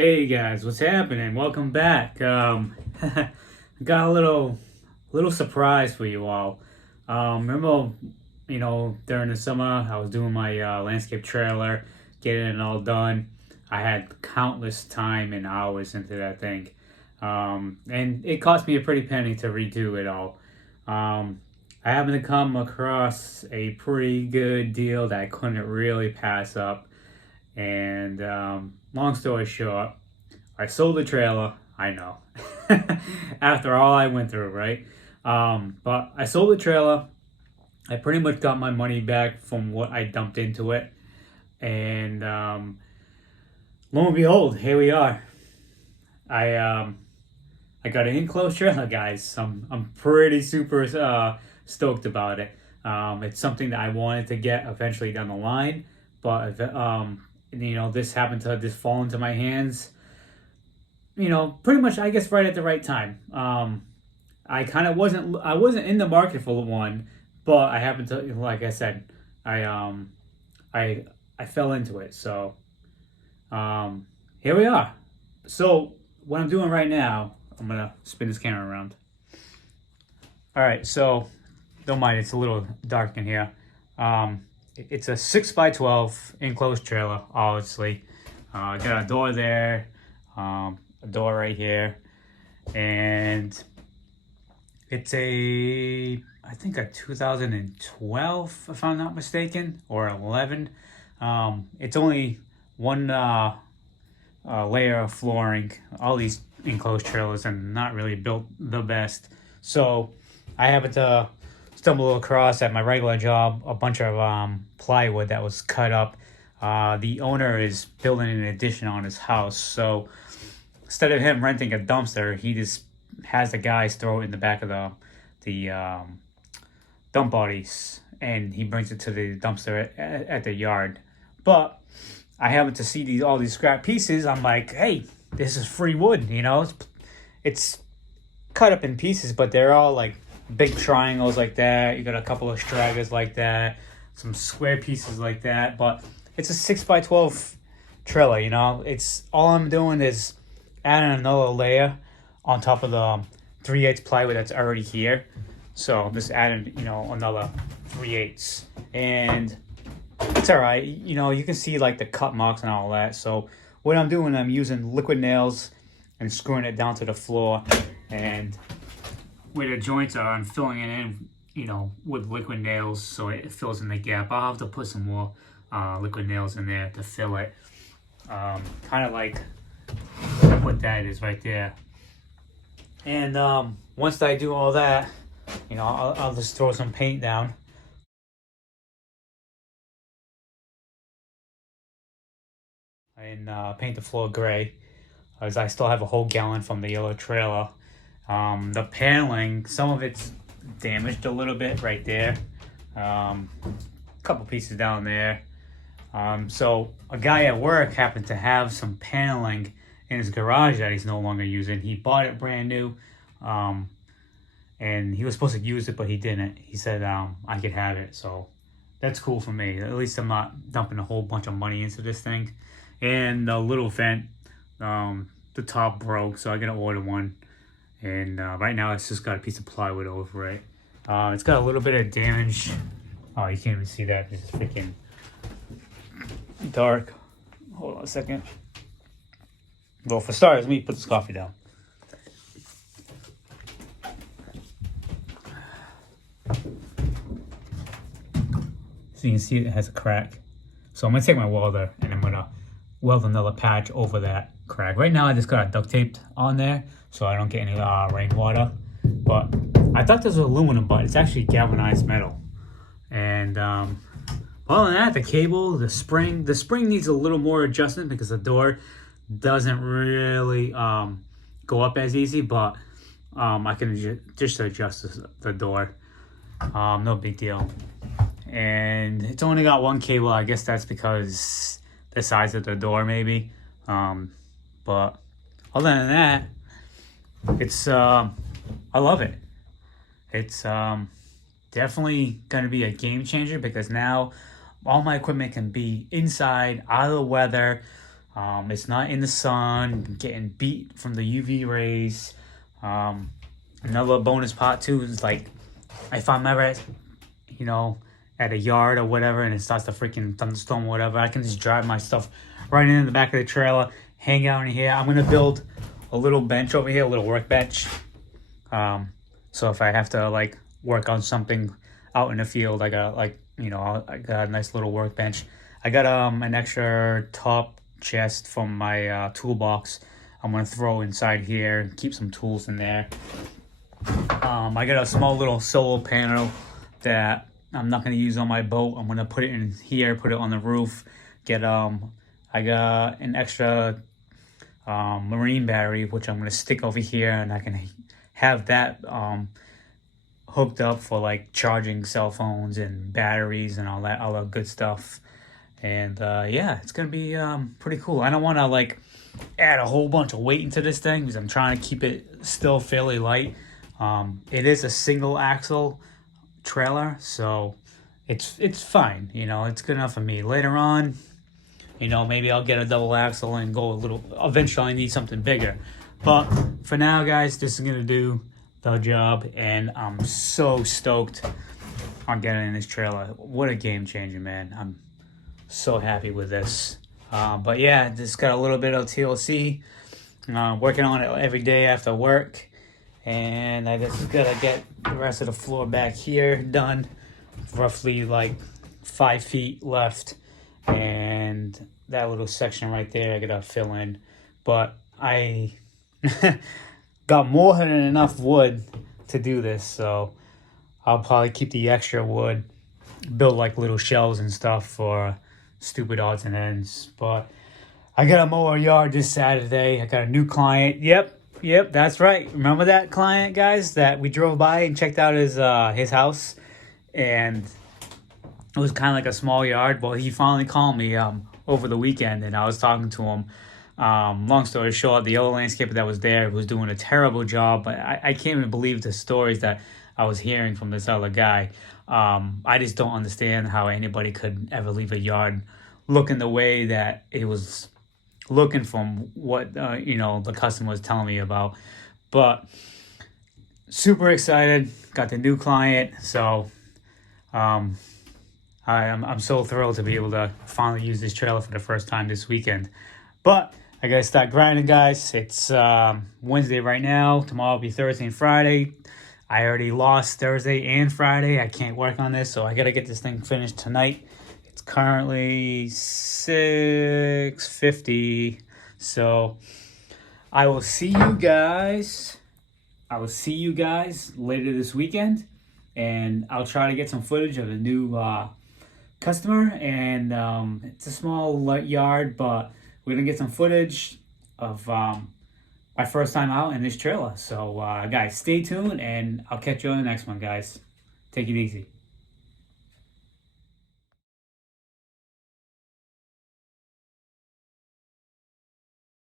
Hey guys, what's happening? Welcome back. Got a little surprise for you all. Remember, during the summer, I was doing my landscape trailer, getting it all done. I had countless time and hours into that thing, and it cost me a pretty penny to redo it all. I happened to come across a pretty good deal that I couldn't really pass up. And long story short, I sold the trailer. I know. After all I went through, right? But I sold the trailer. I pretty much got my money back from what I dumped into it. And lo and behold, here we are. I got an enclosed trailer, guys. I'm pretty super stoked about it. It's something that I wanted to get eventually down the line, but this happened to just fall into my hands. Pretty much, I guess, right at the right time. I kind of wasn't in the market for one, but I happened to, like I said, I I fell into it. So here we are. So what I'm doing right now, I'm gonna spin this camera around. All right, so don't mind, it's a little dark in here. It's a 6x12 enclosed trailer, obviously. Got a door there, a door right here, and it's I think a 2012, if I'm not mistaken, or 11. It's only one layer of flooring. All these enclosed trailers are not really built the best. So I happened to stumble across at my regular job a bunch of plywood that was cut up. The owner is building an addition on his house. So instead of him renting a dumpster, he just has the guys throw it in the back of the dump bodies, and he brings it to the dumpster at the yard. But I happened to see all these scrap pieces. I'm like, hey, this is free wood, it's cut up in pieces, but they're all like big triangles like that. You got a couple of stragglers like that, some square pieces like that. But it's a 6x12 trailer. It's all I'm doing is adding another layer on top of the 3/8 plywood that's already here. So just adding, another 3/8, and it's all right. You can see like the cut marks and all that. So what I'm doing, I'm using liquid nails and screwing it down to the floor, and where the joints are, I'm filling it in, with liquid nails so it fills in the gap. I'll have to put some more liquid nails in there to fill it. Kind of like what that is right there. And once I do all that, I'll just throw some paint down. And paint the floor gray, as I still have a whole gallon from the yellow trailer. The paneling, some of it's damaged a little bit right there. Couple pieces down there. So a guy at work happened to have some paneling in his garage that he's no longer using. He bought it brand new, and he was supposed to use it, but he didn't. He said I could have it, so that's cool for me. At least I'm not dumping a whole bunch of money into this thing. And the little vent, the top broke, so I gotta order one. And right now it's just got a piece of plywood over it. It's got a little bit of damage. Oh, you can't even see that. It's freaking dark. Hold on a second. Well, for starters, let me put this coffee down. So you can see it has a crack. So I'm gonna take my welder and I'm gonna weld another patch over that crack. Right now I just got it duct taped on there so I don't get any rainwater. But I thought this was aluminum, but it's actually galvanized metal. And other than that, the cable, the spring needs a little more adjustment because the door doesn't really go up as easy, but I can just adjust the door. No big deal. And it's only got one cable. I guess that's because the size of the door, maybe. But other than that, it's I love it. It's definitely going to be a game changer because now all my equipment can be inside, out of the weather. It's not in the sun, getting beat from the UV rays. Another bonus part too is like, if I'm ever at, at a yard or whatever, and it starts to freaking thunderstorm or whatever, I can just drive my stuff right in the back of the trailer, hang out in here. I'm gonna build a little bench over here, a little workbench. So if I have to like work on something out in the field, I got I got a nice little workbench. I got an extra top chest from my toolbox. I'm gonna throw inside here and keep some tools in there. I got a small little solar panel that I'm not gonna use on my boat. I'm gonna put it in here, put it on the roof. I got an extra marine battery, which I'm gonna stick over here, and I can have that hooked up for like charging cell phones and batteries and all that good stuff. And yeah, it's gonna be pretty cool. I don't want to like add a whole bunch of weight into this thing because I'm trying to keep it still fairly light. It is a single axle trailer, so it's fine. It's good enough for me. Later on, maybe I'll get a double axle and go a little. Eventually, I need something bigger. But for now, guys, this is gonna do the job, and I'm so stoked on getting in this trailer. What a game changer, man! I'm so happy with this. But yeah, just got a little bit of TLC. Working on it every day after work, and I just gotta get the rest of the floor back here done. Roughly like 5 feet left, and that little section right there I gotta fill in. But I got more than enough wood to do this, so I'll probably keep the extra wood, build like little shelves and stuff for stupid odds and ends. But I got to mow our yard this Saturday. I got a new client. Yep, that's right. Remember that client, guys, that we drove by and checked out his house, and it was kind of like a small yard. Well, he finally called me over the weekend, and I was talking to him. Long story short, the other landscaper that was there was doing a terrible job, but I can't even believe the stories that I was hearing from this other guy. I just don't understand how anybody could ever leave a yard looking the way that it was looking from what the customer was telling me about. But super excited, got the new client, so I'm so thrilled to be able to finally use this trailer for the first time this weekend. But I gotta start grinding, guys. It's Wednesday right now. Tomorrow will be Thursday and Friday. I already lost Thursday and Friday. I can't work on this, so I gotta get this thing finished tonight. It's currently 6:50, so I will see you guys. Later this weekend, and I'll try to get some footage of the new customer. And it's a small yard, but we're gonna get some footage of my first time out in this trailer. So guys, stay tuned, and I'll catch you on the next one, guys. Take it easy.